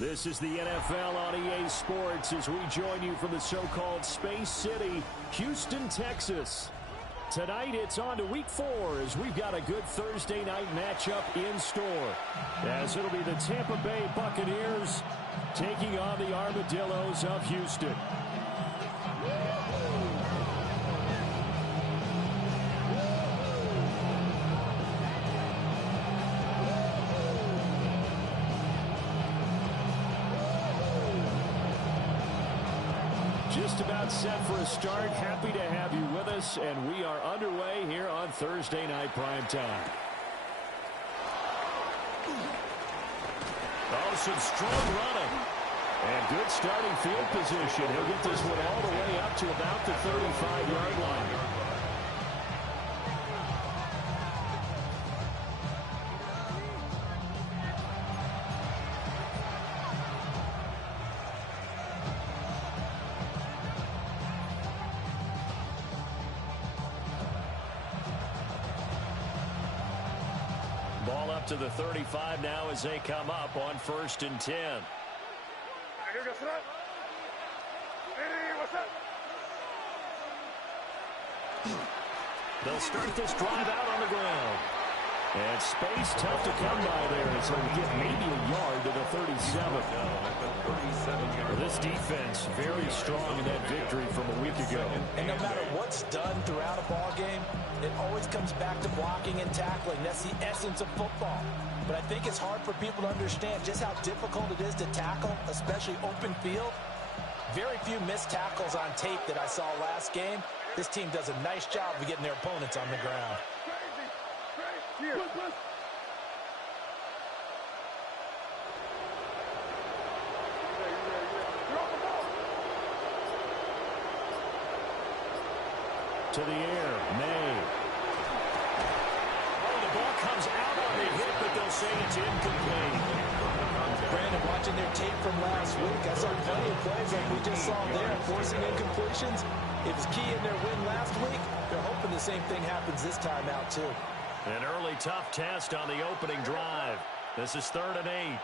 This is the NFL on EA Sports as we join you from the so-called Space City, Houston, Texas. Tonight it's on to Week 4 as we've got a good Thursday night matchup in store. As it'll be the Tampa Bay Buccaneers taking on the Armadillos of Houston. Just about set for a start. Happy to have you with us, and we are underway here on Thursday Night Primetime. Oh, some strong running. And good starting field position. He'll get this one all the way up to about the 35-yard line. Ball up to the 35 now as they come up on 1st and 10. They'll start this drive out on the ground. And space tough to come by there, so we get maybe a yard to the 37. Well, this defense very strong in that victory from a week ago. And no matter what's done throughout a ball game, it always comes back to blocking and tackling. That's the essence of football. But I think it's hard for people to understand just how difficult it is to tackle, especially open field. Very few missed tackles on tape that I saw last game. This team does a nice job of getting their opponents on the ground. Here. To the air, May. Oh, the ball comes out on the hit, but they'll say it's incomplete. Brandon, watching their tape from last week, I saw plenty of plays like we just saw there, forcing incompletions. It was key in their win last week. They're hoping the same thing happens this time out, too. An early tough test on the opening drive. This is 3rd and 8.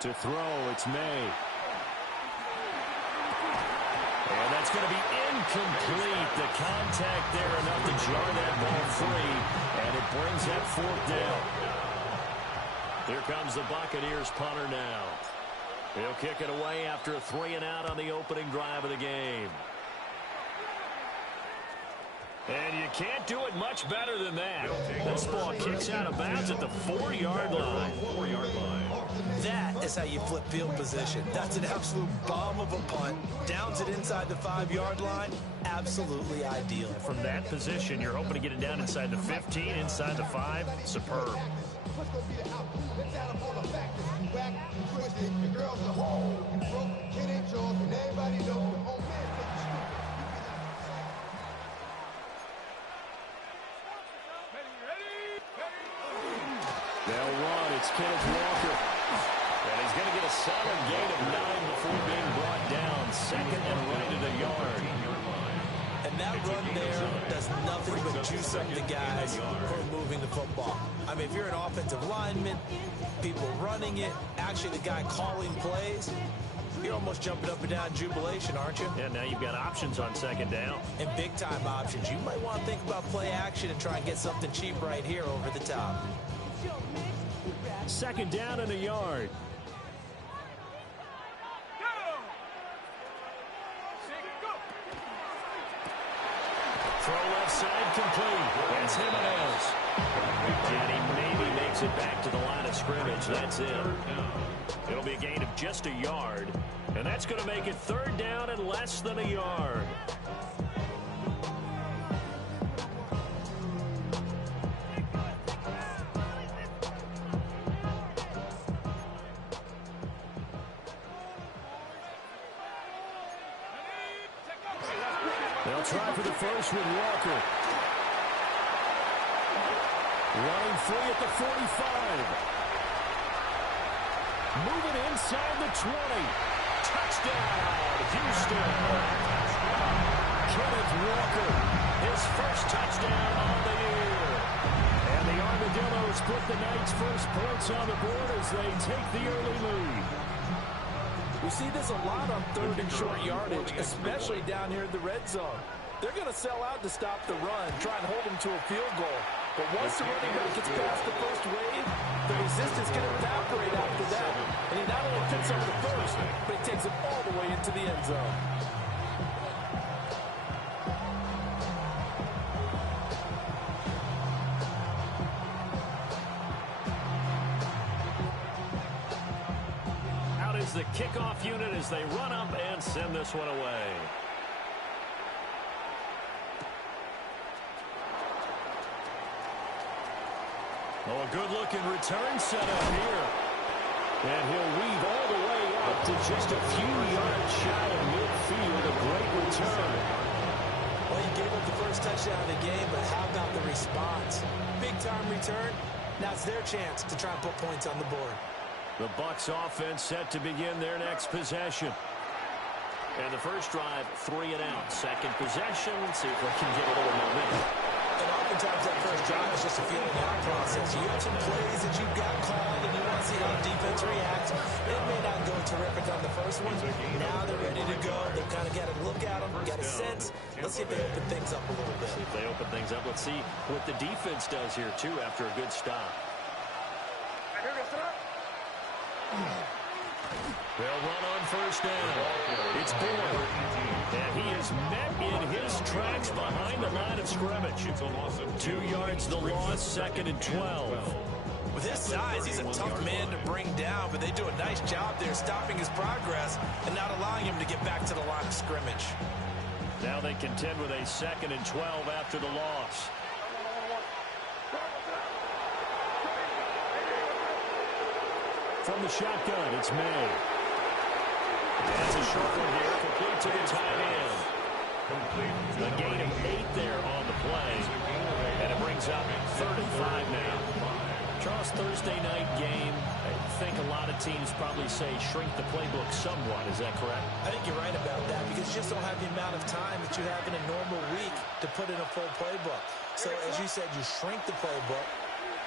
To throw, it's May. And that's going to be incomplete. The contact there enough to jar that ball free. And it brings that 4th down. Here comes the Buccaneers punter now. He'll kick it away after a 3-and-out on the opening drive of the game. And you can't do it much better than that. This ball kicks out of bounds at the 4-yard line. That is how you flip field position. That's an absolute bomb of a punt. Downs it inside the 5-yard line. Absolutely ideal. From that position, you're hoping to get it down inside the 15, inside the 5. Superb. They'll run. It's Kenneth Walker. And he's going to get a solid gain of 9 before being brought down. 2nd and right at a yard. And that run there does nothing but juice up the guys who are moving the football. I mean, if you're an offensive lineman, people running it, actually the guy calling plays, you're almost jumping up and down in jubilation, aren't you? Yeah, now you've got options on 2nd down. And big-time options. You might want to think about play action and try and get something cheap right here over the top. 2nd down and a yard. Throw left side complete. That's Jimenez. And he maybe makes it back to the line of scrimmage. That's it. It'll be a gain of just a yard. And that's going to make it 3rd down and less than a yard. They'll try for the first with Walker. Running free at the 45. Moving inside the 20. Touchdown, Houston. Kenneth Walker, his first touchdown on the year. Armadillos put the Knights' first points on the board as they take the early lead. We see this a lot on third and short yardage, especially down here in the red zone. They're going to sell out to stop the run, try and hold them to a field goal. But once the running back gets past the first wave, the resistance can evaporate after that. And he not only picks up the first, but he takes it all the way into the end zone. Out is the kickoff unit as they run up and send this one away. Oh, a good-looking return set up here. And he'll weave all the way up to just a few yards shy of midfield. A great return. Well, he gave up the first touchdown of the game, but how about the response? Big-time return. Now it's their chance to try and put points on the board. The Bucs offense set to begin their next possession. And the first drive, 3 and out. Second possession. Let's see if we can get a little momentum. And oftentimes that first drive is just a feeling out process. You have some plays that you've got called and you want to see how the defense reacts. It may not go terrific on the first one. Now they're ready to go. They've kind of got a look at them, got a sense. Let's see if they open things up a little bit. See if they open things up. Let's see what the defense does here, too, after a good stop. They'll run on first down. It's Boyd. And he is met in his tracks behind the line of scrimmage. 2 yards the loss, 2nd and 12. With his size, he's a tough man to bring down, but they do a nice job there stopping his progress and not allowing him to get back to the line of scrimmage. Now they contend with a 2nd and 12 after the loss. From the shotgun, it's May. That's a short one here, complete to the tight end. A gain of 8 there on the play. And it brings up 3rd and 5 now. Charles, Thursday night game, I think a lot of teams probably say shrink the playbook somewhat. Is that correct? I think you're right about that because you just don't have the amount of time that you have in a normal week to put in a full playbook. So as you said, you shrink the playbook.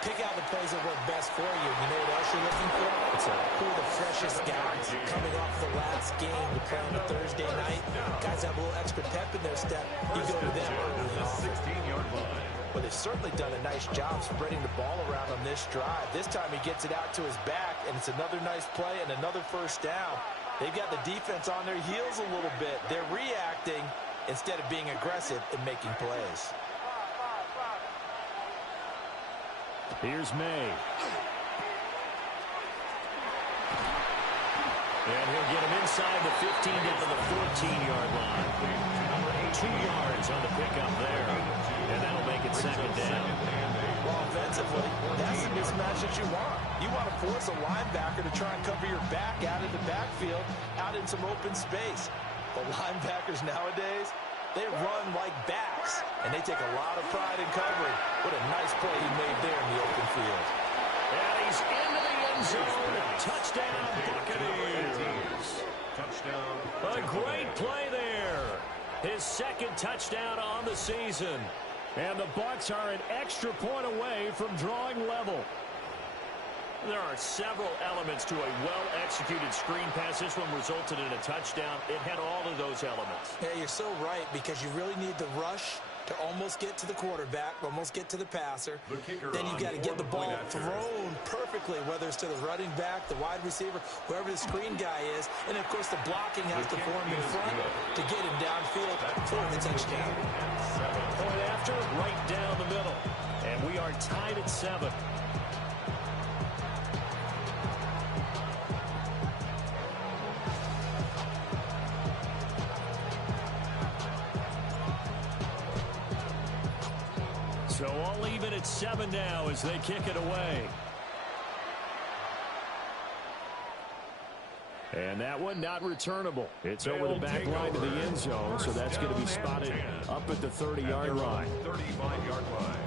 Pick out the plays that work best for you. You know what else you're looking for? Who are the freshest guys coming off the last game to play on a Thursday night? Guys have a little extra pep in their step. You go to them early and often. 16-yard line. But they've certainly done a nice job spreading the ball around on this drive. This time he gets it out to his back, and it's another nice play and another first down. They've got the defense on their heels a little bit. They're reacting instead of being aggressive and making plays. Here's May. And he'll get him inside the 15 down to the 14-yard line. 2 yards on the pickup there. And that'll make it 2nd down. Well, offensively, that's the mismatch that you want. You want to force a linebacker to try and cover your back out in the backfield, out in some open space. The linebackers nowadays, they run like backs, and they take a lot of pride in covering. What a nice play he made there in the open field. And he's into the end zone. Touchdown, Buccaneers. Touchdown. A great play there. His 2nd touchdown on the season. And the Bucs are an extra point away from drawing level. There are several elements to a well-executed screen pass. This one resulted in a touchdown. It had all of those elements. Yeah, you're so right, because you really need the rush to almost get to the quarterback, almost get to the passer. Then you've got to get the ball thrown perfectly, whether it's to the running back, the wide receiver, whoever the screen guy is. And, of course, the blocking has to form in front to get him downfield for the touchdown. Point after, right down the middle. And we are tied at 7. So all even at 7 now as they kick it away. And that one not returnable. It's over the back line to the end zone, so that's going to be spotted up at the 30-yard line. 35-yard line.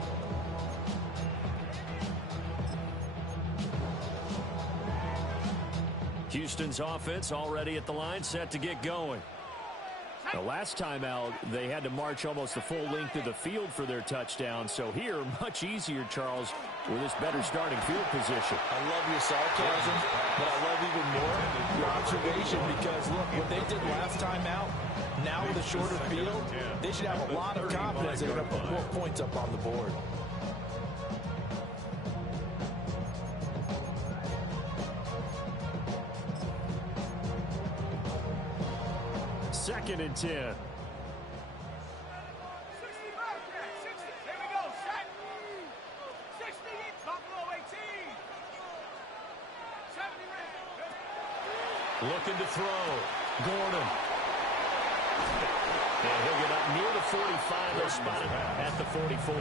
Houston's offense already at the line, set to get going. The last time out, they had to march almost the full length of the field for their touchdown. So here, much easier, Charles, with this better starting field position. I love your sarcasm, but I love even more your observation because, look, what they did last time out, now with a shorter field, they should have a lot of confidence they're going to put more points up on the board. Second and 10. 60 there we go, set. 60, Buffalo 18. 70 Looking to throw. Gordon. And he'll get up near the 45. They'll spot it at the 44.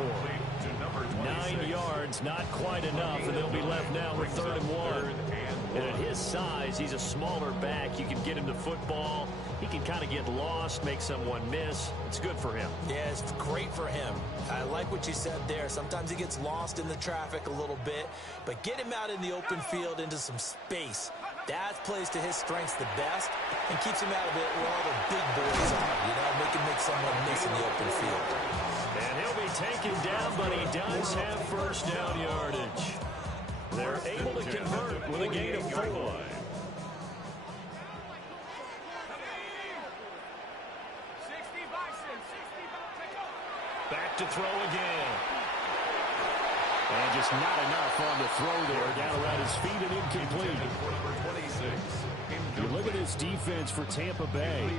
9 yards, not quite enough, and they'll be left now with 3rd and 1. And at his size, he's a smaller back. You can get him the football. He can kind of get lost, make someone miss. It's good for him. Yeah, it's great for him. I like what you said there. Sometimes he gets lost in the traffic a little bit, but get him out in the open field into some space. That plays to his strengths the best and keeps him out of it where all the big boys are. You know, make someone miss in the open field. And he'll be taken down, but he does have first down yardage. They're able to convert with a gain of 4. Back to throw again. And just not enough on the throw there. Down around his feet and incomplete. You look at this defense for Tampa Bay.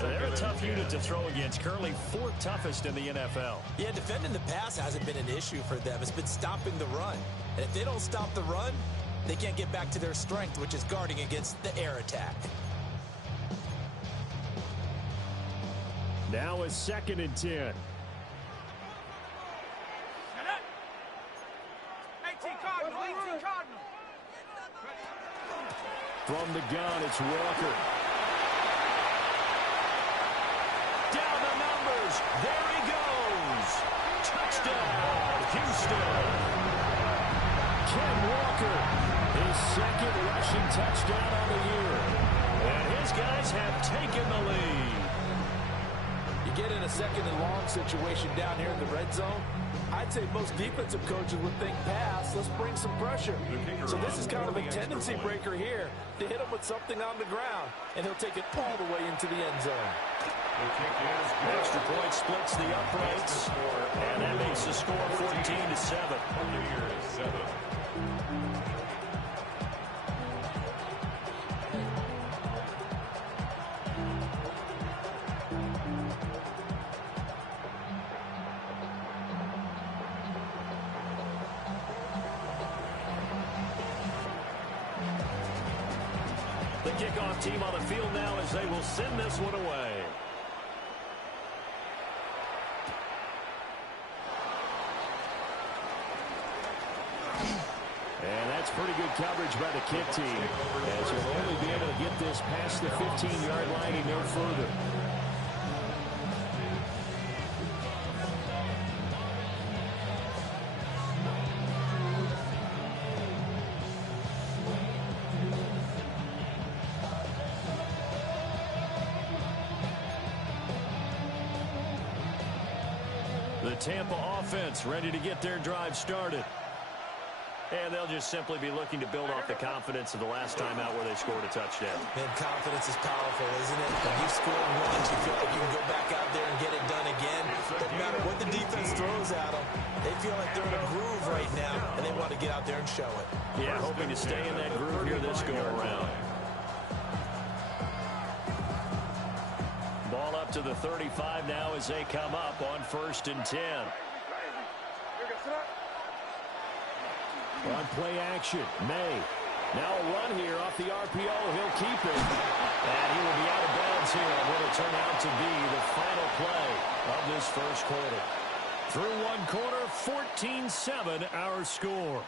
They're a tough unit to throw against. Currently 4th toughest in the NFL. Yeah, defending the pass hasn't been an issue for them. It's been stopping the run. And if they don't stop the run, they can't get back to their strength, which is guarding against the air attack. Now a 2nd and 10. From the gun, it's Walker. Down the numbers. There he goes. Touchdown, Houston. Ken Walker, his 2nd rushing touchdown on the year. And his guys have taken the lead. You get in a 2nd and long situation down here in the red zone, I'd say most defensive coaches would think pass, let's bring some pressure. So this is kind of a tendency breaker here to hit him with something on the ground, and he'll take it all the way into the end zone. Extra point splits the uprights, and that makes the score 14-7. The kickoff team on the field now as they will send this one away. And that's pretty good coverage by the kick team, as he'll only be able to get this past the 15-yard line and no further. The Tampa offense ready to get their drive started. And they'll just simply be looking to build off the confidence of the last time out where they scored a touchdown. Man, confidence is powerful, isn't it? When you score once, you feel like you can go back out there and get it done again. Doesn't matter what the defense throws at them. They feel like they're in a groove right now, and they want to get out there and show it. Yeah, hoping to stay in that groove here this go-around. Ball up to the 35 now as they come up on 1st and 10. On play action, May. Now a run here off the RPO. He'll keep it. And he will be out of bounds here on what will turn out to be the final play of this first quarter. Through one quarter, 14-7 our score.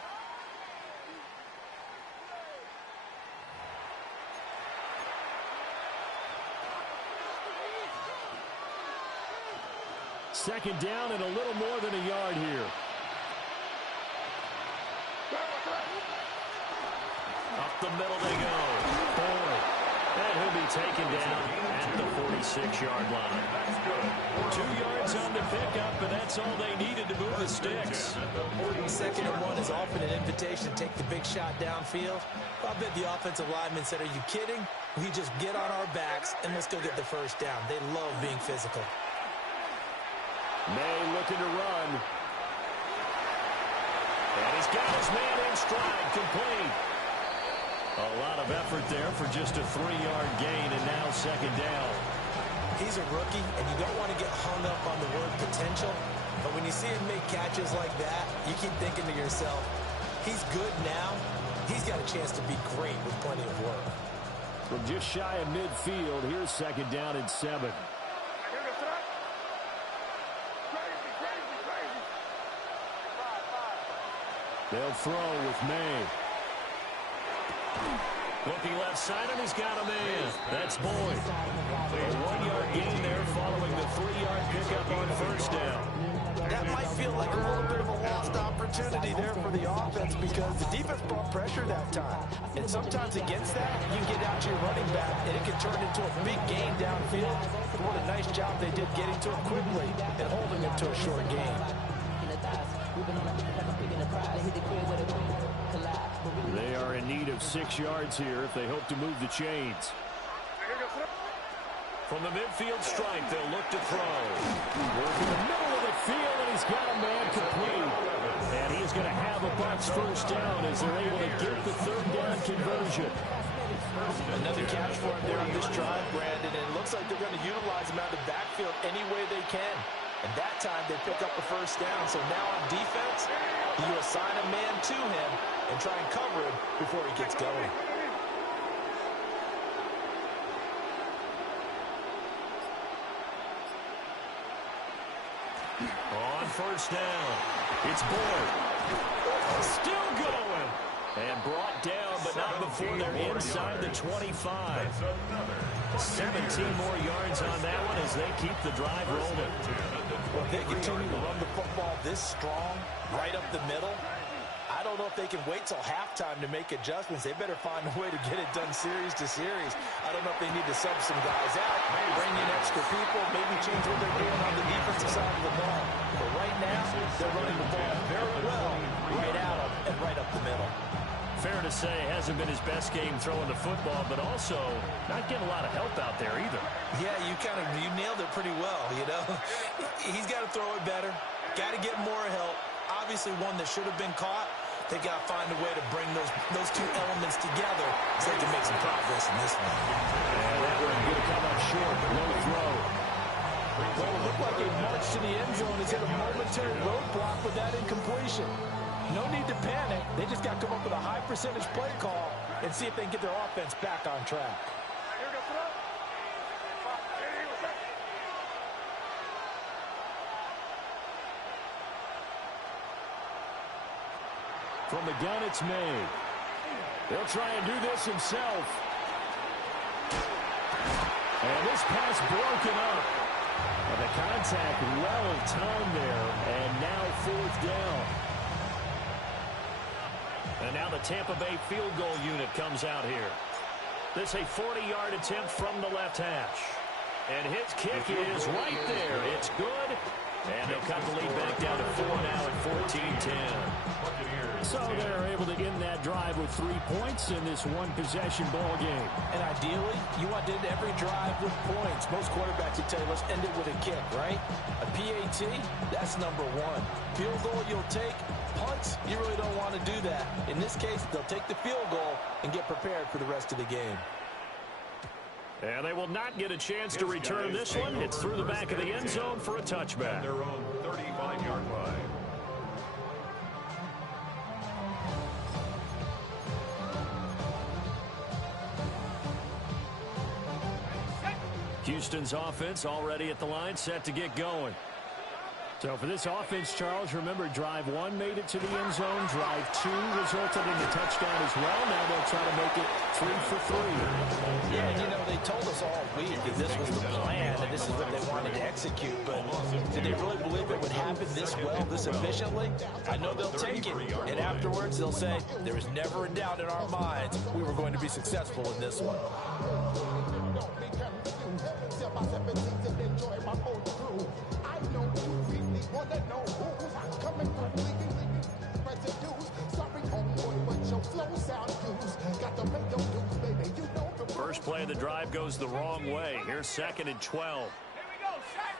Second down and a little more than a yard here. Up the middle they go. Boyd. And and he'll be taken down at the 46-yard line. 2 yards on the pickup, and that's all they needed to move the sticks. 2nd and 1 is often an invitation to take the big shot downfield. I bet the offensive lineman said, are you kidding? We just get on our backs and let's go get the first down. They love being physical. May looking to run. And he's got his man in stride, complete. A lot of effort there for just a 3-yard gain, and now 2nd down. He's a rookie, and you don't want to get hung up on the word potential. But when you see him make catches like that, you keep thinking to yourself, he's good now. He's got a chance to be great with plenty of work. From just shy of midfield, here's 2nd down and 7. They'll throw with May. Looking left side, and he's got a man. That's Boyd. A 1-yard gain there following the 3-yard pickup on 1st down. That might feel like a little bit of a lost opportunity there for the offense because the defense brought pressure that time. And sometimes against that, you can get out to your running back, and it can turn into a big gain downfield. What a nice job they did getting to him quickly and holding him to a short gain. They are in need of 6 yards here if they hope to move the chains. From the midfield stripe, they'll look to throw. Work in the middle of the field, and he's got a man complete. And he's going to have a Bucs first down as they're able to get the 3rd down conversion. Another catch for him there on this drive, Brandon, and it looks like they're going to utilize him out of the backfield any way they can. And that time they pick up the first down. So now on defense, you assign a man to him and try and cover him before he gets going. On 1st down, it's Boyd. Still going. And brought down, but not before they're inside the 25. 17 more yards on that one as they keep the drive rolling. Well, if they continue to run the football this strong, right up the middle, I don't know if they can wait till halftime to make adjustments. They better find a way to get it done series to series. I don't know if they need to sub some guys out, bring in extra people, maybe change what they're doing on the defensive side of the ball. But right now, they're running the ball very well, right at them and right up the middle. Fair to say, hasn't been his best game throwing the football, but also not getting a lot of help out there either. Yeah, you nailed it pretty well, you know. He's got to throw it better, got to get more help. Obviously one that should have been caught. They got to find a way to bring those two elements together so they can make some progress in this one. And that one going to come up short. No throw. Well, it looked like a march to the end zone has hit a momentary roadblock with that incompletion. No need to panic. They just got to come up with a high percentage play call and see if they can get their offense back on track. From the gun, it's May. They'll try and do this himself. And this pass broken up. And the contact well timed there. And now 4th down. And now the Tampa Bay field goal unit comes out here. This a 40-yard attempt from the left hash. And his kick is right there. It's good. And they'll cut the lead back down to 4 now at 14-10. So they're able to end that drive with 3 points in this one-possession ball game. And ideally, you want to end every drive with points. Most quarterbacks would tell you, let's end it with a kick, right? A PAT, that's number 1. Field goal you'll take. Punts, you really don't want to do that. In this case, they'll take the field goal and get prepared for the rest of the game. And they will not get a chance to return this one. It's through the back of the end zone for a touchback. Their own 35-yard line. Houston's offense already at the line, set to get going. So for this offense, Charles, remember, drive 1 made it to the end zone. Drive 2 resulted in a touchdown as well. Now they'll try to make it 3 for 3. Yeah, you know, they told us all week that this was the plan and this is what they wanted to execute. But did they really believe it would happen this well, this efficiently? I know they'll take it. And afterwards, they'll say, there was never a doubt in our minds we were going to be successful in this one. First play of the drive goes the wrong way. Here's 2nd and 12. Here we go, set.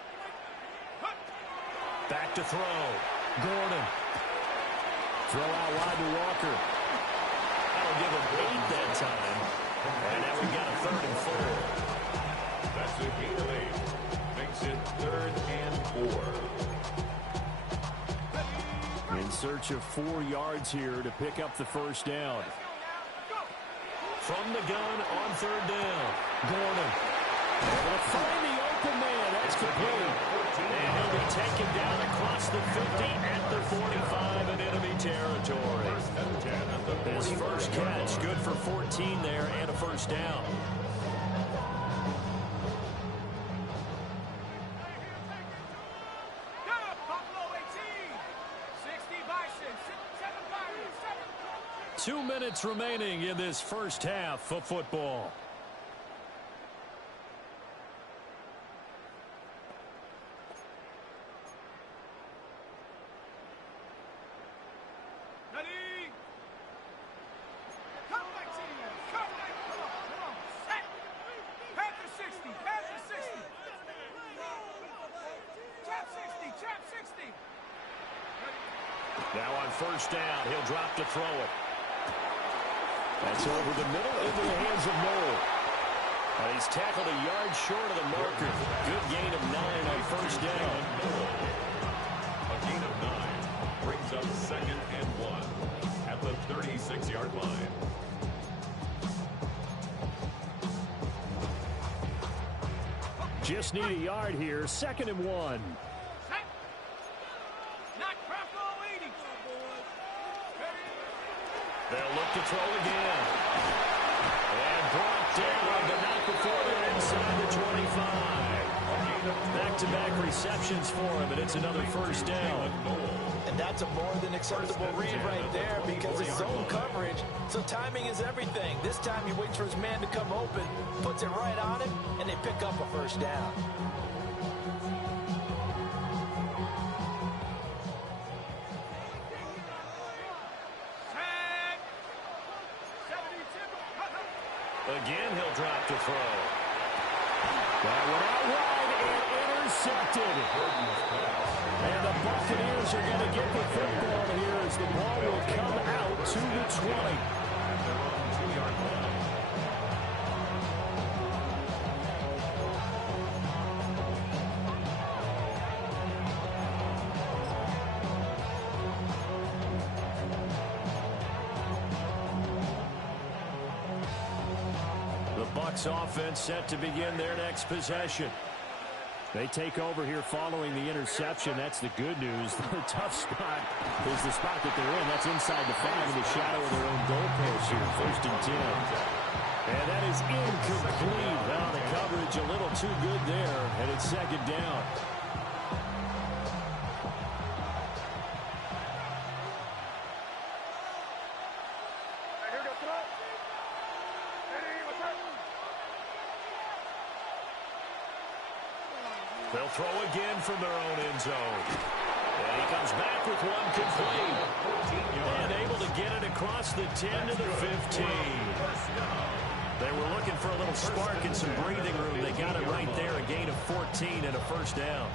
Back to throw. Gordon. Throw out wide to Walker. That'll give him 8 that time. And now we've got a 3rd and 4. That's a gain of 8. Makes it 3rd and 4. In search of 4 yards here to pick up the first down. From the gun on 3rd down. Gordon. Able to find the open man. That's complete. And he'll be taken down across the 50 at the 45 in enemy territory. His first catch, good for 14 there and a first down. Buffalo 18. 60 Bison. 7 Pirates. 7. 2 minutes remaining in this first half of football. Ready? Come back, team. Come back. Come on. Set. Panther 60. Panther 60. Trap 60. Trap 60. Now on first down, he'll drop to throw it. That's over the middle into the hands of Noel. And he's tackled a yard short of the marker. Good gain of 9 on first down. A gain of 9 brings up 2nd and 1 at the 36-yard line. Just need a yard here. 2nd and 1. Set. Not Buffalo 80. They'll look to throw again. And brought down, but not before they're inside the 25. Back-to-back receptions for him, and it's another first down. And that's a more than acceptable read right there because it's zone coverage, so timing is everything. This time he waits for his man to come open, puts it right on him, and they pick up a first down. Again, he'll drop to throw. That one out wide and intercepted. And the Buccaneers are going to get the football here as the ball will come out to the 20. Bucs offense set to begin their next possession. They take over here following the interception. That's the good news. Their tough spot is the spot that they're in. That's inside the 5 in the shadow of their own goalpost here. 1st and 10. And that is incomplete. Now the coverage a little too good there, and it's 2nd down. They'll throw again from their own end zone. And he comes back with one complete. And able to get it across the 10 to the 15. They were looking for a little spark and some breathing room. They got it right there, a gain of 14 and a first down.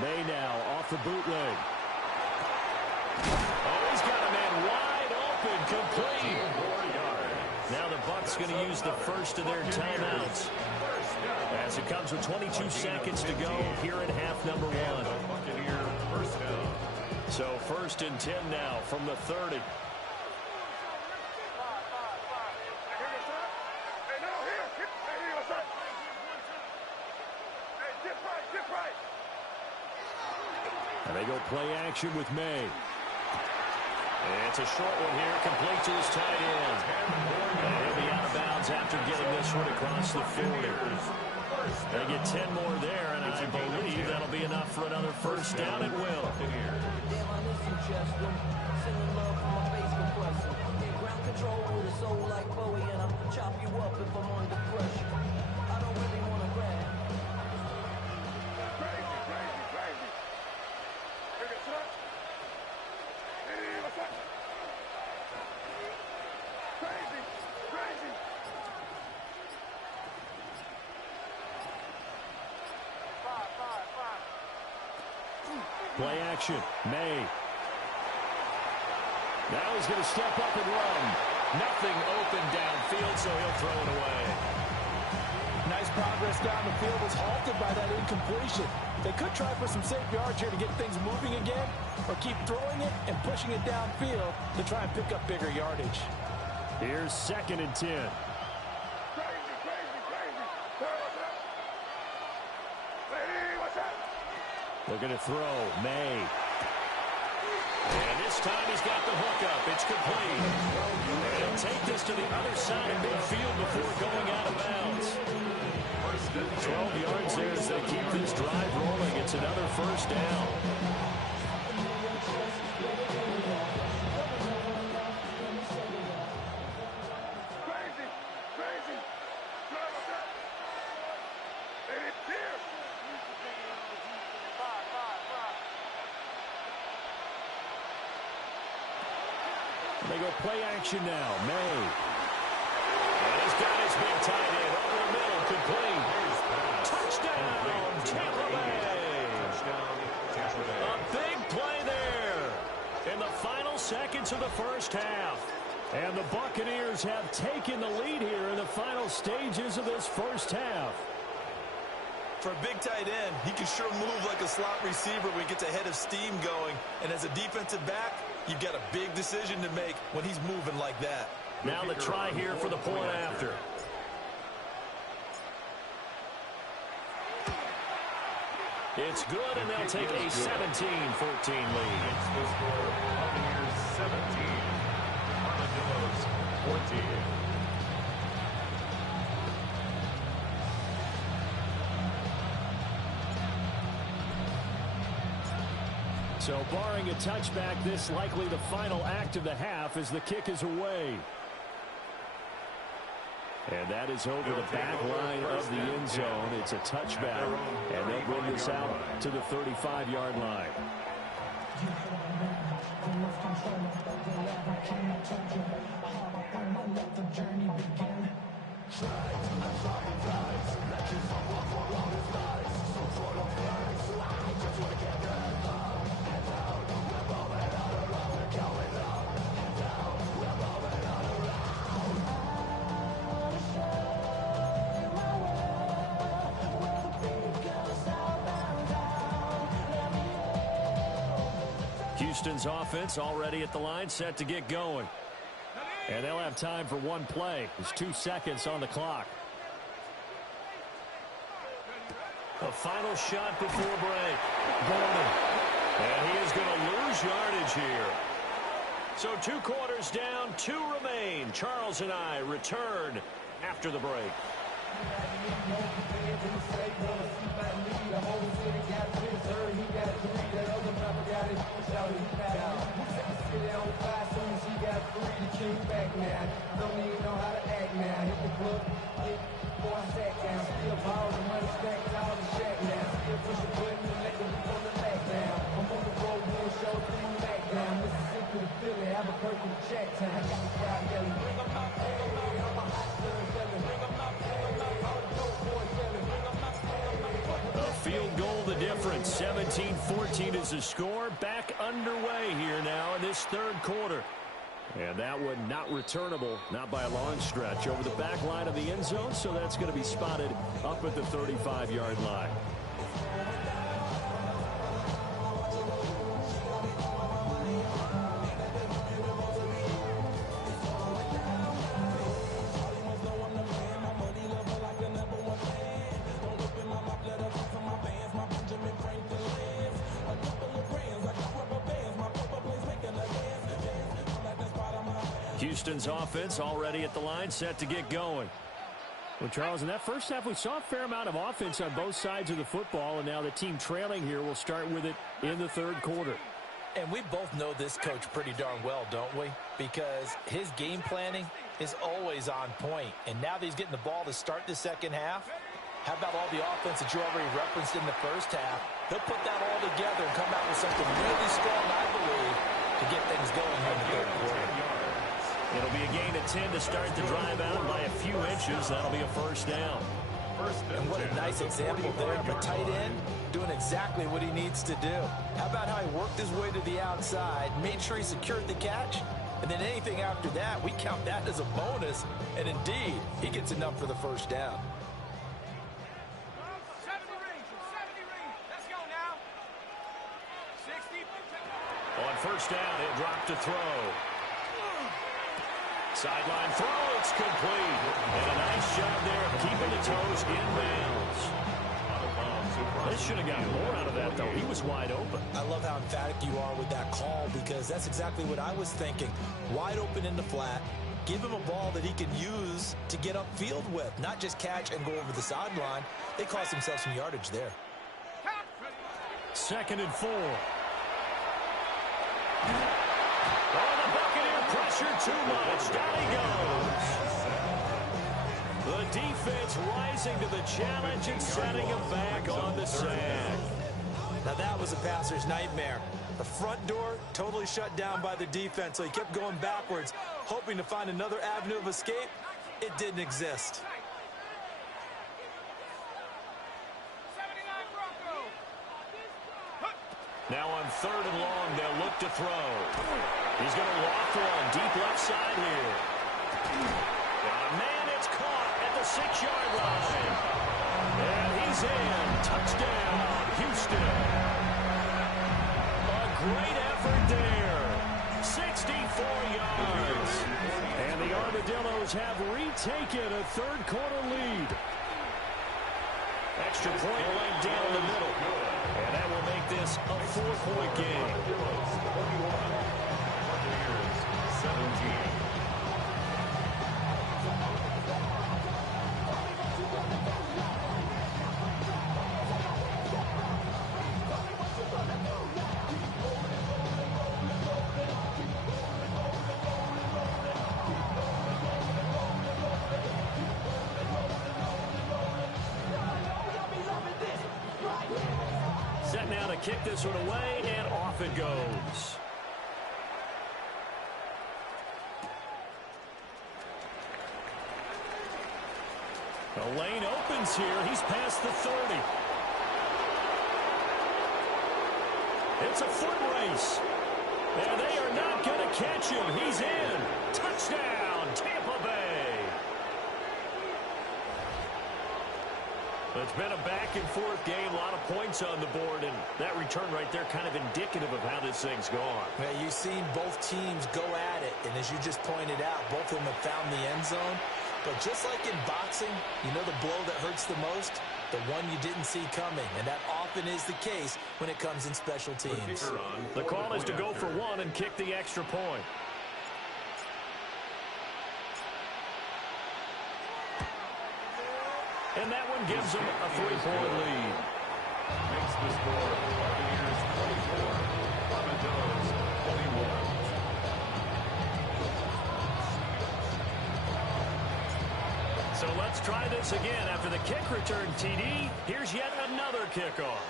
May now off the bootleg. Oh, he's got a man wide open, complete. Now the Bucs going to use the first of their timeouts as it comes with 22 seconds to go here in half number 1. So 1st and 10 now from the 30. And they go play action with May. It's a short one here, complete to his tight end. And he'll be out of bounds after getting this one across the 40. They get 10 more there, and I believe that'll be enough for another first down at will. Play action. May. Now he's going to step up and run. Nothing open downfield, so he'll throw it away. Nice progress down the field was halted by that incompletion. They could try for some safe yards here to get things moving again, or keep throwing it and pushing it downfield to try and pick up bigger yardage. Here's 2nd and 10. Looking to throw. May. And this time he's got the hookup. It's complete. And he'll take this to the other side of midfield before going out of bounds. 12 yards there as they keep this drive rolling. It's another first down. They go play action now. May. And he's got his big tight end over the middle. Complete. Touchdown, Tampa Bay. A big play there in the final seconds of the first half. And the Buccaneers have taken the lead here in the final stages of this first half. For a big tight end, he can sure move like a slot receiver when he gets a head of steam going. And as a defensive back, you've got a big decision to make when he's moving like that. Now the try here for the point after. It's good, and they'll take a 17-14 lead. It's the score, Buccaneers 17, Armidillos 14. So barring a touchback, this likely the final act of the half as the kick is away. And that is over the back line of the end zone. It's a touchback, and they'll bring this out to the 35-yard line. Houston's offense already at the line, set to get going. And they'll have time for one play. There's 2 seconds on the clock. A final shot before break. Gordon. And he is going to lose yardage here. So 2 quarters down, 2 remain. Charles and I return after the break. A field goal the difference. 17-14 is the score. Back underway here now in this 3rd quarter. And that one not returnable, not by a long stretch, over the back line of the end zone, so that's going to be spotted up at the 35-yard line. Houston's offense already at the line, set to get going. Well, Charles, in that first half, we saw a fair amount of offense on both sides of the football, and now the team trailing here will start with it in the third quarter. And we both know this coach pretty darn well, don't we? Because his game planning is always on point. And now that he's getting the ball to start the second half, how about all the offense that you already referenced in the first half? He'll put that all together and come out with something really strong, I believe, to get things going here in the third quarter. It'll be a gain of 10 to start the drive out by a few inches. That'll be a first down. And what a nice example there of a tight end doing exactly what he needs to do. How about how he worked his way to the outside, made sure he secured the catch, and then anything after that, we count that as a bonus. And indeed, he gets enough for the first down. 70 range. Let's go now. 60. On first down, he'll drop to throw. Sideline throw, it's complete. And a nice job there of keeping the toes in bounds. They should have gotten more out of that, though. He was wide open. I love how emphatic you are with that call, because that's exactly what I was thinking. Wide open in the flat. Give him a ball that he can use to get upfield with, not just catch and go over the sideline. They cost themselves some yardage there. 2nd and 4. Oh, the Buccaneer pressure too much. Down he goes. The defense rising to the challenge and setting him back on the sack. Now that was a passer's nightmare. The front door totally shut down by the defense, so he kept going backwards, hoping to find another avenue of escape. It didn't exist. 79 Broncos. Now on 3rd and long, they'll look to throw. He's going to walk one deep left side here. Man, it's caught at the 6-yard line. And he's in. Touchdown, Houston. A great effort there. 64 yards. And the Armadillos have retaken a third quarter lead. Extra point right down the middle. And that will make this a 4-point game. 17. Set now to kick this one away, and off it goes. The lane opens here. He's past the 30. It's a foot race. And they are not going to catch him. He's in. Touchdown, Tampa Bay. It's been a back-and-forth game, a lot of points on the board, and that return right there kind of indicative of how this thing's gone. Well, you've seen both teams go at it, and as you just pointed out, both of them have found the end zone. But just like in boxing, you know the blow that hurts the most? The one you didn't see coming, and that often is the case when it comes in special teams. The call is to go for one and kick the extra point. And that one gives them a 3-point lead. Makes the score Buccaneers 24, Armadillos 21. So let's try this again. After the kick return TD, here's yet another kickoff.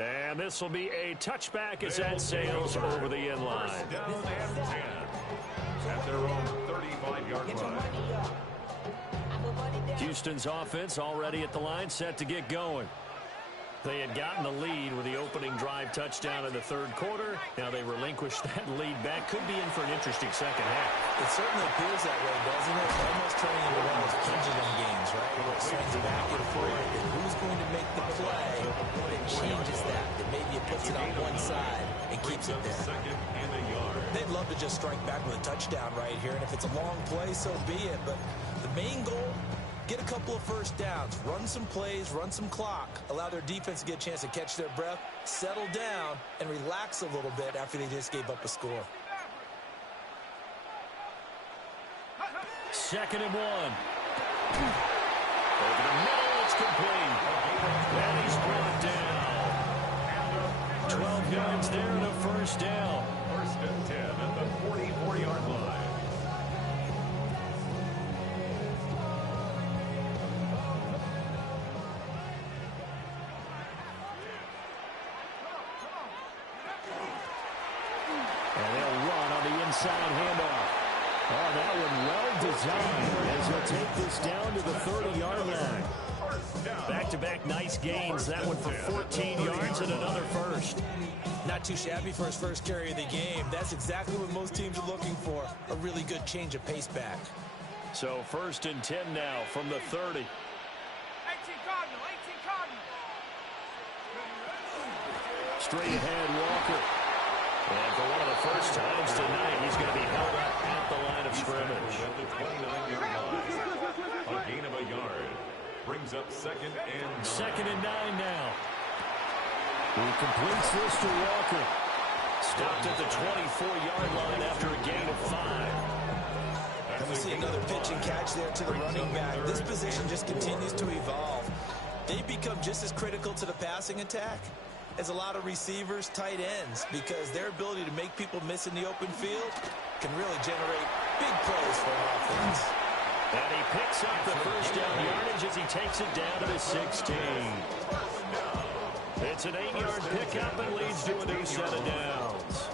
And this will be a touchback as that sails over the end line. First down and 10 at their own 35-yard line. Houston's offense already at the line, set to get going. They had gotten the lead with the opening drive touchdown in the third quarter. Now they relinquished that lead back. Could be in for an interesting second half. It certainly appears that way, doesn't it? Almost turning into one of those pendulum games, right? Where it swings back and forth, and who's going to make the play that changes that maybe it puts it on one side and keeps it there. Second and a yard. They'd love to just strike back with a touchdown right here, and if it's a long play, so be it. But the main goal, get a couple of first downs, run some plays, run some clock, allow their defense to get a chance to catch their breath, settle down, and relax a little bit after they just gave up a score. 2nd and 1. Over the middle, it's complete. And he's brought down. 12 yards there and a first down. 1st and 10 at the 44-yard line. And they'll run on the inside handoff. Oh, that one well designed as he'll take this down to the 30-yard line. Back-to-back nice gains. That one for 14 yards and another first. Not too shabby for his first carry of the game. That's exactly what most teams are looking for. A really good change of pace back. So 1st and 10 now from the 30. 18 Cardinal, 18 Cardinal. Straight ahead, Walker. And for one of the first times tonight, he's going to be held up at the line of scrimmage. At the 29-yard line. A gain of a yard. Brings up 2nd and 9. 2nd and 9 now. He completes this to Walker. Stopped at the 24-yard line after a gain of 5. And we see another pitch and catch there to the running back. This position just continues to evolve. They become just as critical to the passing attack as a lot of receivers, tight ends, because their ability to make people miss in the open field can really generate big plays for an offense. And he picks up the first down yardage as he takes it down to the 16. It's an 8-yard pickup and leads to a new set of downs.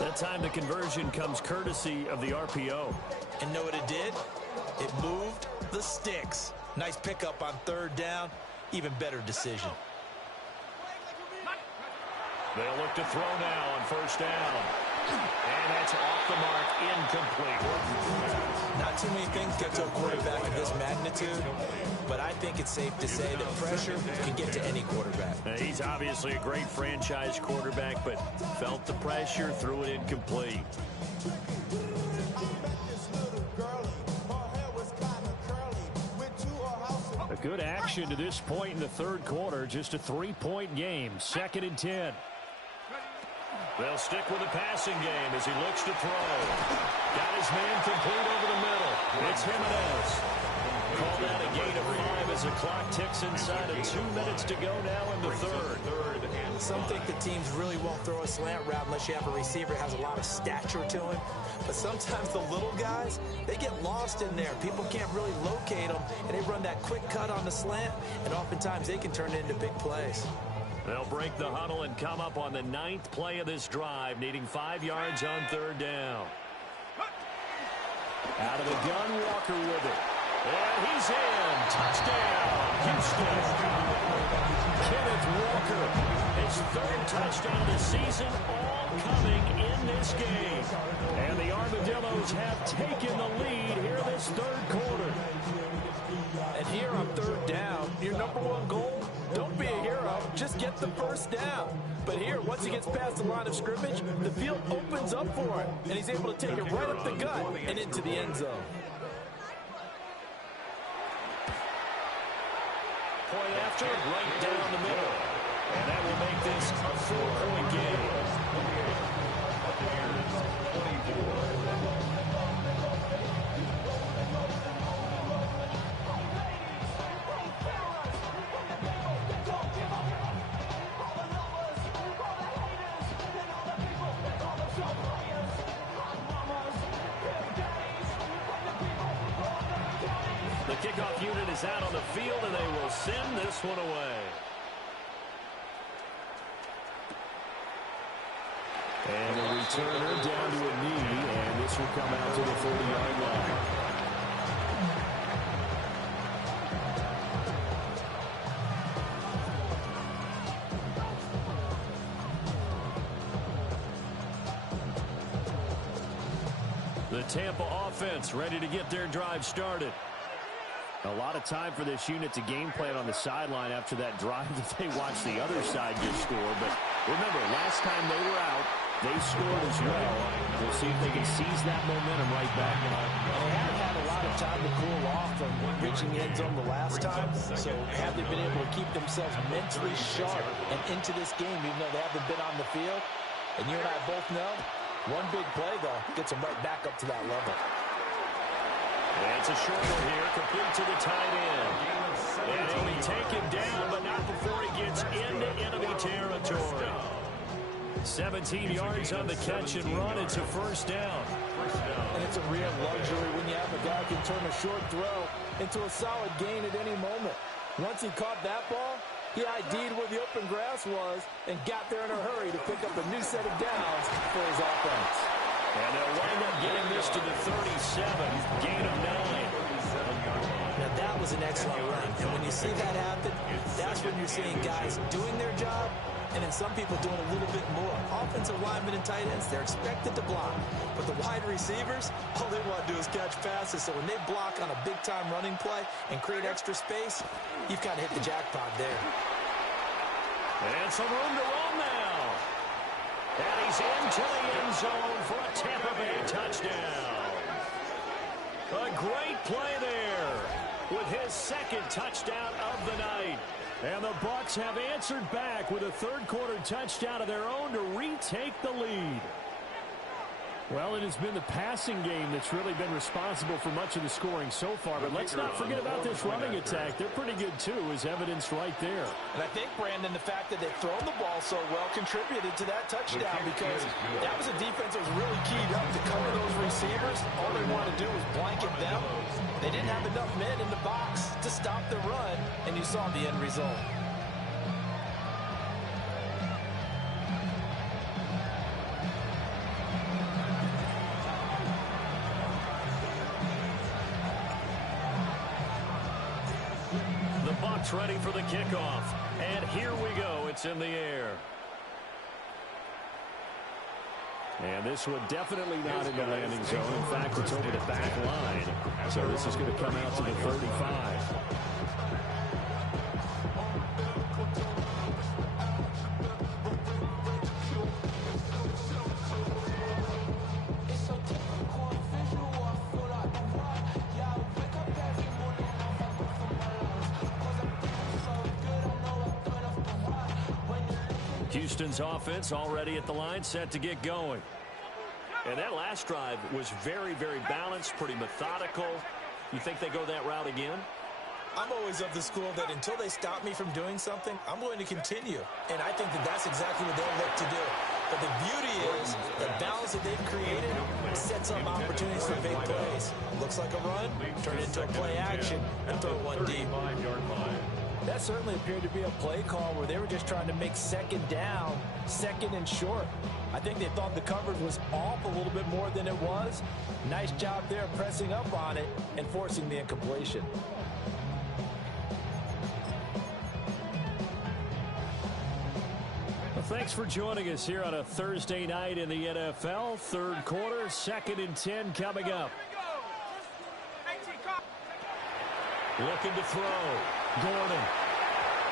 That time the conversion comes courtesy of the RPO. And know what it did? It moved the sticks. Nice pickup on 3rd down. Even better decision. They'll look to throw now on 1st down. And that's off the mark, incomplete. Not too many things get to a quarterback of this magnitude, but I think it's safe to say that pressure can get to any quarterback. He's obviously a great franchise quarterback, but felt the pressure, threw it incomplete. A good action to this point in the 3rd quarter, just a 3-point game, 2nd and 10. They'll stick with the passing game as he looks to throw. Got his man complete over the middle. It's Jimenez. Call that a gain of 5 as the clock ticks inside of 2 minutes to go now in the 3rd. Some think the teams really won't throw a slant route unless you have a receiver that has a lot of stature to him. But sometimes the little guys, they get lost in there. People can't really locate them, and they run that quick cut on the slant, and oftentimes they can turn it into big plays. They'll break the huddle and come up on the 9th play of this drive, needing 5 yards on 3rd down. Out of the gun, Walker with it. And he's in. Touchdown, Houston. Kenneth Walker, his 3rd touchdown of the season, all coming in this game. And the Armadillos have taken the lead here this 3rd quarter. And here on 3rd down, your #1 goal, don't be a hero, just get the first down. But here, once he gets past the line of scrimmage, the field opens up for him, and he's able to take it right up the gut and into the end zone. Point after, right down the middle. And that will make this a 4-point game. The kickoff unit is out on the field, and they will send this one away. And the returner down to a knee, and this will come out to the 40-yard line. The Tampa offense ready to get their drive started. A lot of time for this unit to game plan on the sideline after that drive that they watched the other side just score. But remember, last time they were out, they scored as well. We'll see if they can seize that momentum right back. They haven't had a lot of time to cool off from reaching the end zone the last time. So have they been able to keep themselves mentally sharp and into this game, even though they haven't been on the field? And you and I both know, one big play, though, gets them right back up to that level. And it's a short one here, complete to the tight end. And he'll be taken down, but not before he gets into enemy territory. 17 yards on the catch and run. It's a first down. And it's a real luxury when you have a guy who can turn a short throw into a solid gain at any moment. Once he caught that ball, he ID'd where the open grass was and got there in a hurry to pick up a new set of downs for his offense. And they'll wind up getting this to the 37, gain of 9. Now that was an excellent run. And when you see that happen, that's when you're seeing guys doing their job and then some people doing a little bit more. Offensive linemen and tight ends, they're expected to block. But the wide receivers, all they want to do is catch passes. So when they block on a big-time running play and create extra space, you've kind of hit the jackpot there. And some room to run now. And he's into the end zone for a Tampa Bay touchdown. A great play there with his second touchdown of the night. And the Bucs have answered back with a third-quarter touchdown of their own to retake the lead. Well, it has been the passing game that's really been responsible for much of the scoring so far. But let's not forget about this running attack. They're pretty good, too, as evidenced right there. And I think, Brandon, the fact that they've thrown the ball so well contributed to that touchdown because that was a defense that was really keyed up to cover those receivers. All they wanted to do was blanket them. They didn't have enough men in the box to stop the run, and you saw the end result. Ready for the kickoff. And here we go. It's in the air. And this one definitely not in the landing zone. In fact, it's over the back line. So this is going to come out to the 35. Houston's offense already at the line, set to get going. And that last drive was very, very balanced, pretty methodical. You think they go that route again? I'm always of the school that until they stop me from doing something, I'm going to continue. And I think that that's exactly what they'll look to do. But the beauty is the balance that they've created sets up opportunities for big plays. Looks like a run, turn it into a play action, and throw one deep. That certainly appeared to be a play call where they were just trying to make second down, second and short. I think they thought the coverage was off a little bit more than it was. Nice job there pressing up on it and forcing the incompletion. Well, thanks for joining us here on a Thursday night in the NFL. Third quarter, 2nd and 10 coming up. Looking to throw. Gordon.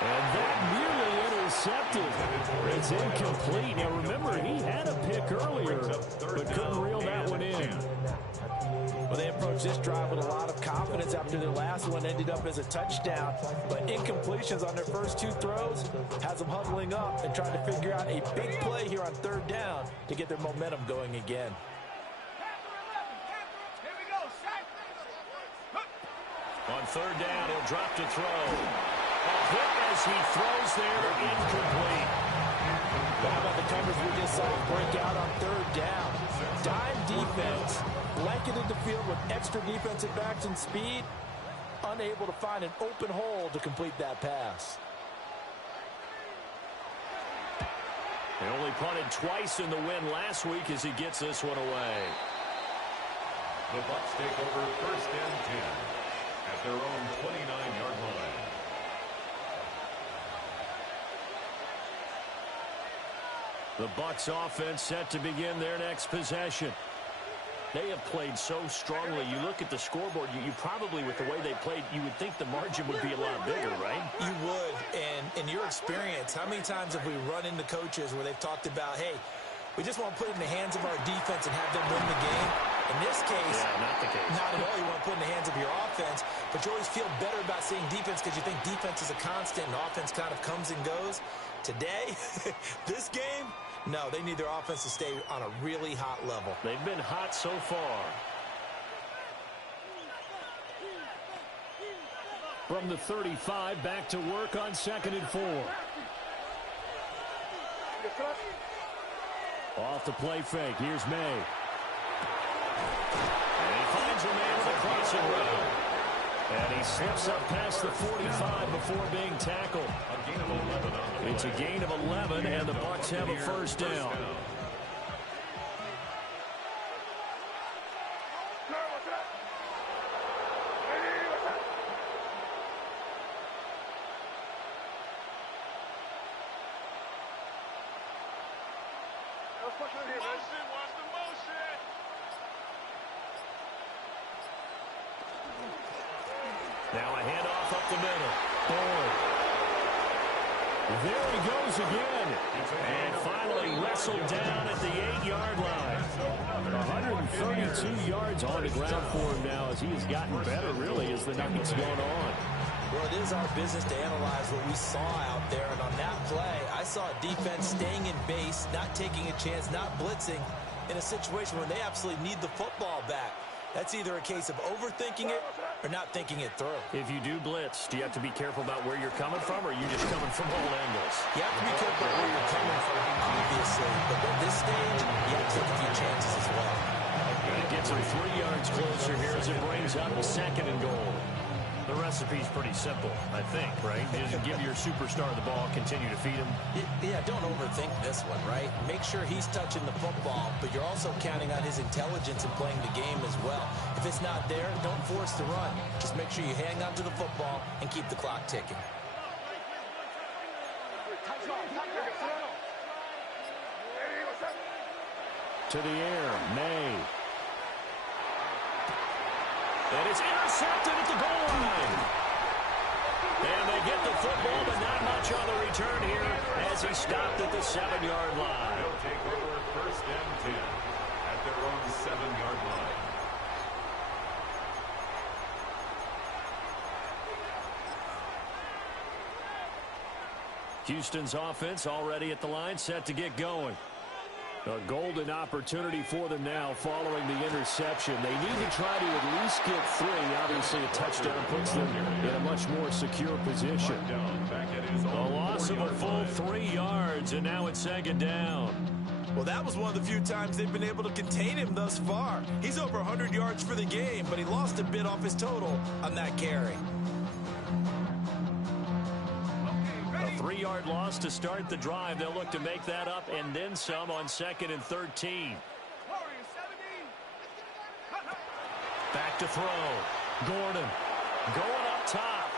And that nearly intercepted. It's incomplete. Now remember, he had a pick earlier, but couldn't reel that one in. Well, they approached this drive with a lot of confidence after their last one ended up as a touchdown. But incompletions on their first two throws has them huddling up and trying to figure out a big play here on third down to get their momentum going again. On third down, he'll drop to throw. A hit as he throws there, incomplete. How about the coverage we just saw break out on third down? Dime defense, blanketed the field with extra defensive backs and speed, unable to find an open hole to complete that pass. They only punted twice in the win last week as he gets this one away. The Bucs take over 1st and 10 at their own 29-yard line. The Bucs offense set to begin their next possession. They have played so strongly. You look at the scoreboard, you probably, with the way they played, you would think the margin would be a lot bigger, right? You would. And in your experience, how many times have we run into coaches where they've talked about, hey, we just want to put it in the hands of our defense and have them win the game? In this case, not the case. Not at all. You want to put it in the hands of your offense, but you always feel better about seeing defense because you think defense is a constant and offense kind of comes and goes. Today, this game, no, they need their offense to stay on a really hot level. They've been hot so far. From the 35, back to work on 2nd and 4. Off the play fake. Here's May. And he finds a man on the crossing route. And he slips up past the 45 before being tackled. It's a gain of 11, and the Bucs have a first down. Now a handoff up the middle. Boyd. There he goes again. And finally wrestled down at the 8-yard line. 132 yards on the ground for him now as he has gotten better, really, as the night's gone on. Well, it is our business to analyze what we saw out there. And on that play, I saw a defense staying in base, not taking a chance, not blitzing, in a situation where they absolutely need the football back. That's either a case of overthinking it or not thinking it through. If you do blitz, do you have to be careful about where you're coming from, or are you just coming from all angles? You have to be careful about where you're coming from, obviously. But at this stage, you have to take a few chances as well. And it gets them 3 yards closer here as it brings up 2nd and goal. The recipe's pretty simple, I think, right? Just give your superstar the ball, continue to feed him. Yeah, don't overthink this one, right? Make sure he's touching the football, but you're also counting on his intelligence in playing the game as well. If it's not there, don't force the run. Just make sure you hang on to the football and keep the clock ticking. To the air, May. And it's intercepted at the goal line. And they get the football, but not much on the return here as he stopped at the 7-yard line. They'll take over 1st and 10 at their own 7-yard line. Houston's offense already at the line, set to get going. A golden opportunity for them now following the interception. They need to try to at least get 3. Obviously, a touchdown puts them in a much more secure position. A loss of a full 3 yards, and now it's 2nd down. Well, that was one of the few times they've been able to contain him thus far. He's over 100 yards for the game, but he lost a bit off his total on that carry. A 3-yard loss to start the drive. They'll look to make that up and then some on 2nd and 13. Back to throw. Gordon going up top.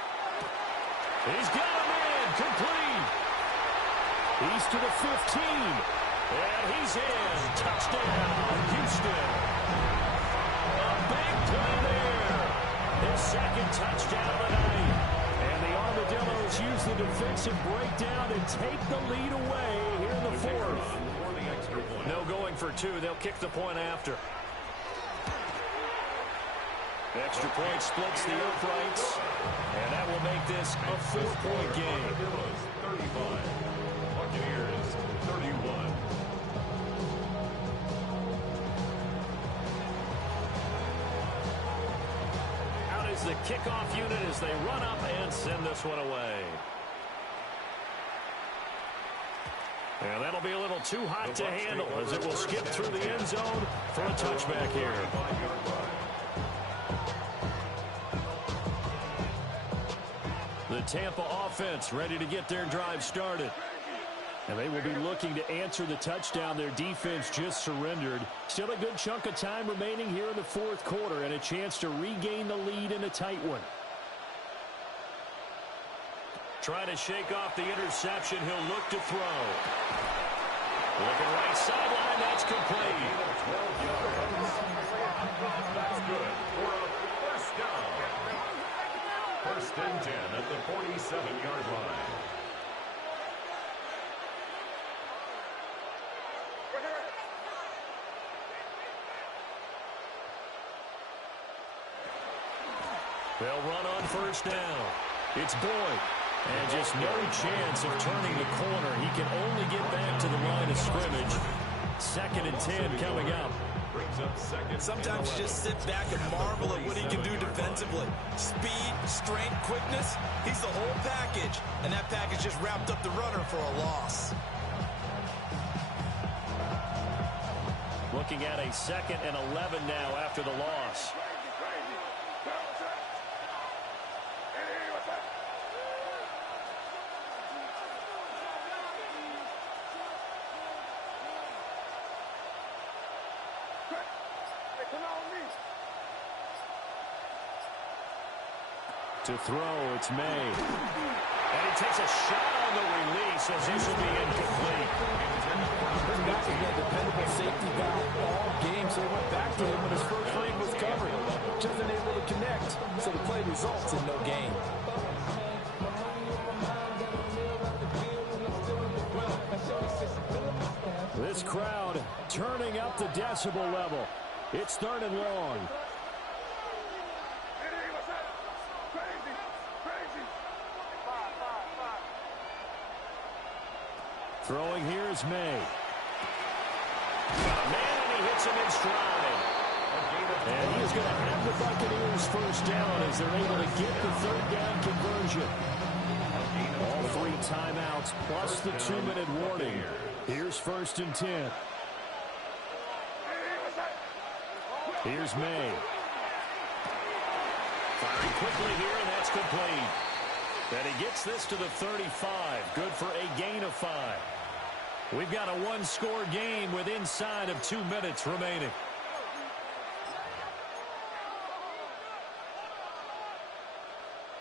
He's got a man complete. He's to the 15. And he's in. Touchdown, Houston. A big play there. His 2nd touchdown of the night. And the Armadillos use the defensive breakdown and take the lead away here in the 4th. No going for 2. They'll kick the point after. Extra point splits the uprights. And that will make this a 4-point game. 35. Buccaneers 31. Out is the kickoff unit as they run up and send this one away. And that'll be a little too hot to handle as it will skip through the end zone for a touchback here. The Tampa offense ready to get their drive started. And they will be looking to answer the touchdown their defense just surrendered. Still a good chunk of time remaining here in the 4th quarter and a chance to regain the lead in a tight one. Trying to shake off the interception. He'll look to throw. Looking right sideline. That's complete. That's good for a 1st down. 1st and 10 at the 47-yard line. They'll run on 1st down. It's Boyd. And just no chance of turning the corner. He can only get back to the line of scrimmage. 2nd and 10 coming up. Brings Sometimes you just sit back and marvel at what he can do defensively. Speed, strength, quickness, he's the whole package. And that package just wrapped up the runner for a loss. Looking at a 2nd and 11 now after the loss. To throw, it's May. And he takes a shot on the release as this will be incomplete. This guy's been a dependable safety valve all game, so he went back to him when his first read was covered. Just unable to connect, so the play results in no gain. This crowd turning up the decibel level. It's 3rd and long. Throwing here is May. Got a man, and he hits him in stride. And he is going to have the Buccaneers first down as they're able to get the 3rd down conversion. All 3 timeouts plus the 2-minute warning. Here's 1st and 10. Here's May. Firing quickly here, and that's complete. And he gets this to the 35. Good for a gain of 5. We've got a 1-score game with inside of 2 minutes remaining.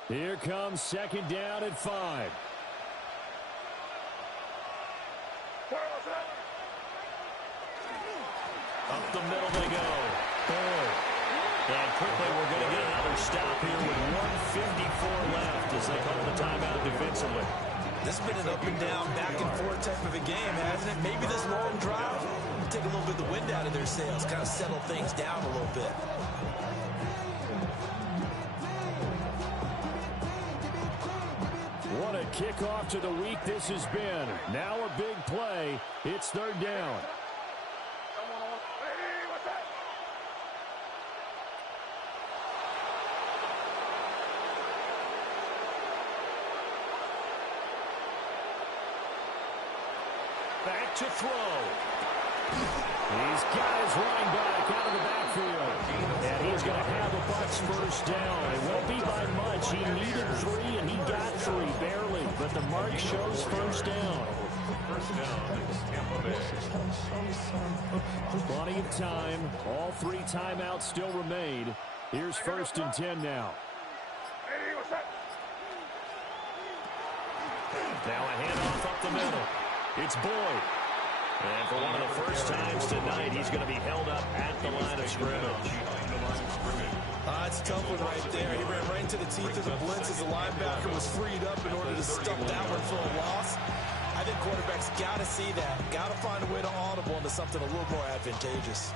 Here comes 2nd down at 5. Up the middle they go. And quickly we're going to get another stop here with 1:54 left as they call the timeout defensively. This has been an up and down, back and forth type of a game, hasn't it? Maybe this long drive will take a little bit of the wind out of their sails, kind of settle things down a little bit. What a kickoff to the week this has been. Now a big play. It's 3rd down. Back to throw. He's got his running back out of the backfield. And he's going to have the Bucs first down. It won't be by much. He needed 3, and he got 3, barely. But the mark shows first down. Plenty of time. All 3 timeouts still remain. Here's 1st and 10 now. Now a handoff up the middle. It's Boyd. And for one of the first times tonight, he's going to be held up at the line of scrimmage. It's a tough one right there. He ran right into the teeth of the blitz as the linebacker was freed up in order to stuff that one for a loss. I think quarterbacks got to see that. Got to find a way to audible into something a little more advantageous.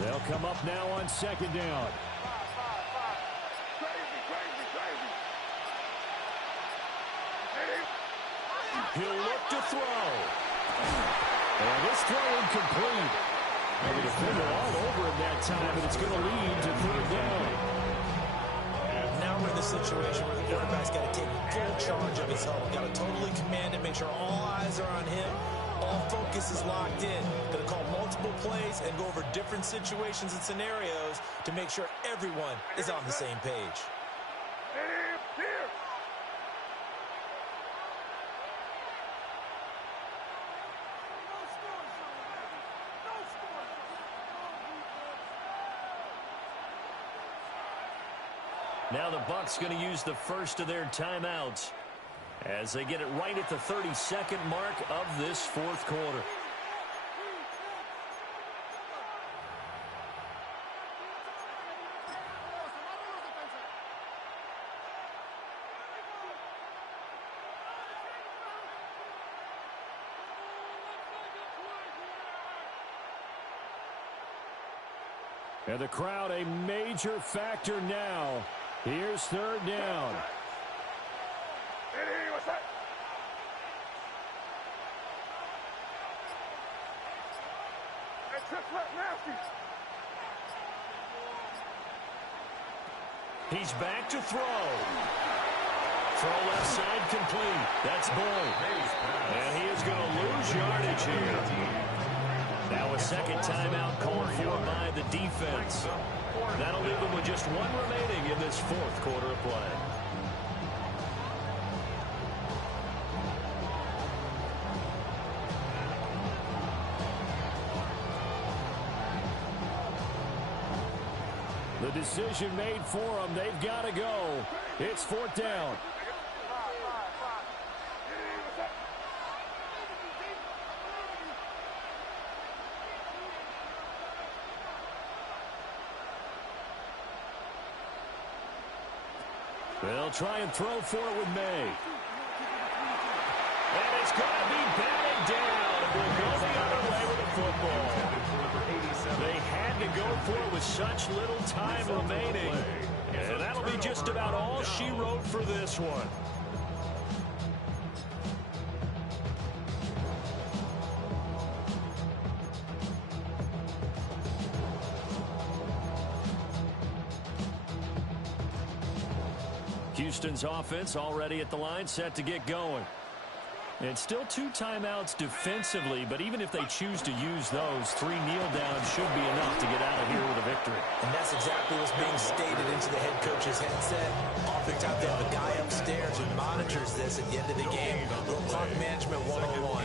They'll come up now on 2nd down. He'll look to throw. And this throw incomplete. And the defender all over him that time, and it's going to lead to 3rd down. Now we're in the situation where the quarterback's got to take full charge of his help. Got to totally command it, make sure all eyes are on him. All focus is locked in. Going to call multiple plays and go over different situations and scenarios to make sure everyone is on the same page. Now the Bucs going to use the first of their timeouts as they get it right at the 32nd mark of this 4th quarter. And the crowd a major factor now. Here's 3rd down. He's back to throw. Throw left side complete. That's Bull. And he is going to lose yardage here. Now a second timeout called for by the defense. That'll leave them with just one remaining in this fourth quarter of play. The decision made for them. They've got to go. It's fourth down. They'll try and throw for it with May. And it's going to be batted down. We'll go the other way with the football. They had to go for it with such little time remaining. And that'll be just about all she wrote for this one. Houston's offense already at the line, set to get going. And still 2 timeouts defensively, but even if they choose to use those, 3 kneel downs should be enough to get out of here with a victory. And that's exactly what's being stated into the head coach's headset. Oftentimes they have a guy upstairs who monitors this at the end of the game. Little clock management 101.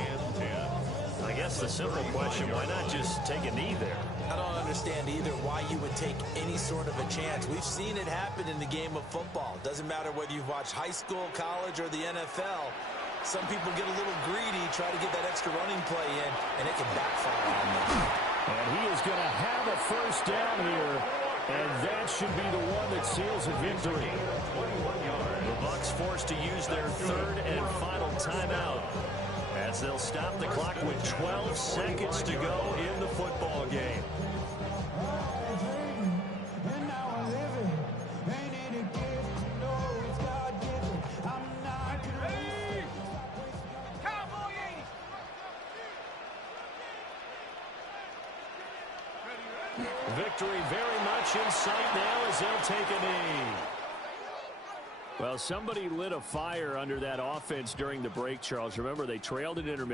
I guess the simple question, why not just take a knee there? I don't understand either why you would take any sort of a chance. We've seen it happen in the game of football. Doesn't matter whether you've watched high school, college, or the NFL. Some people get a little greedy, try to get that extra running play in, and it can backfire on them. And he is going to have a first down here, and that should be the one that seals a victory. The Bucs forced to use their 3rd and final timeout as they'll stop the clock with 12 seconds to go in the football game. Victory very much in sight now as they'll take a knee. Well, somebody lit a fire under that offense during the break, Charles. Remember, they trailed at intermission.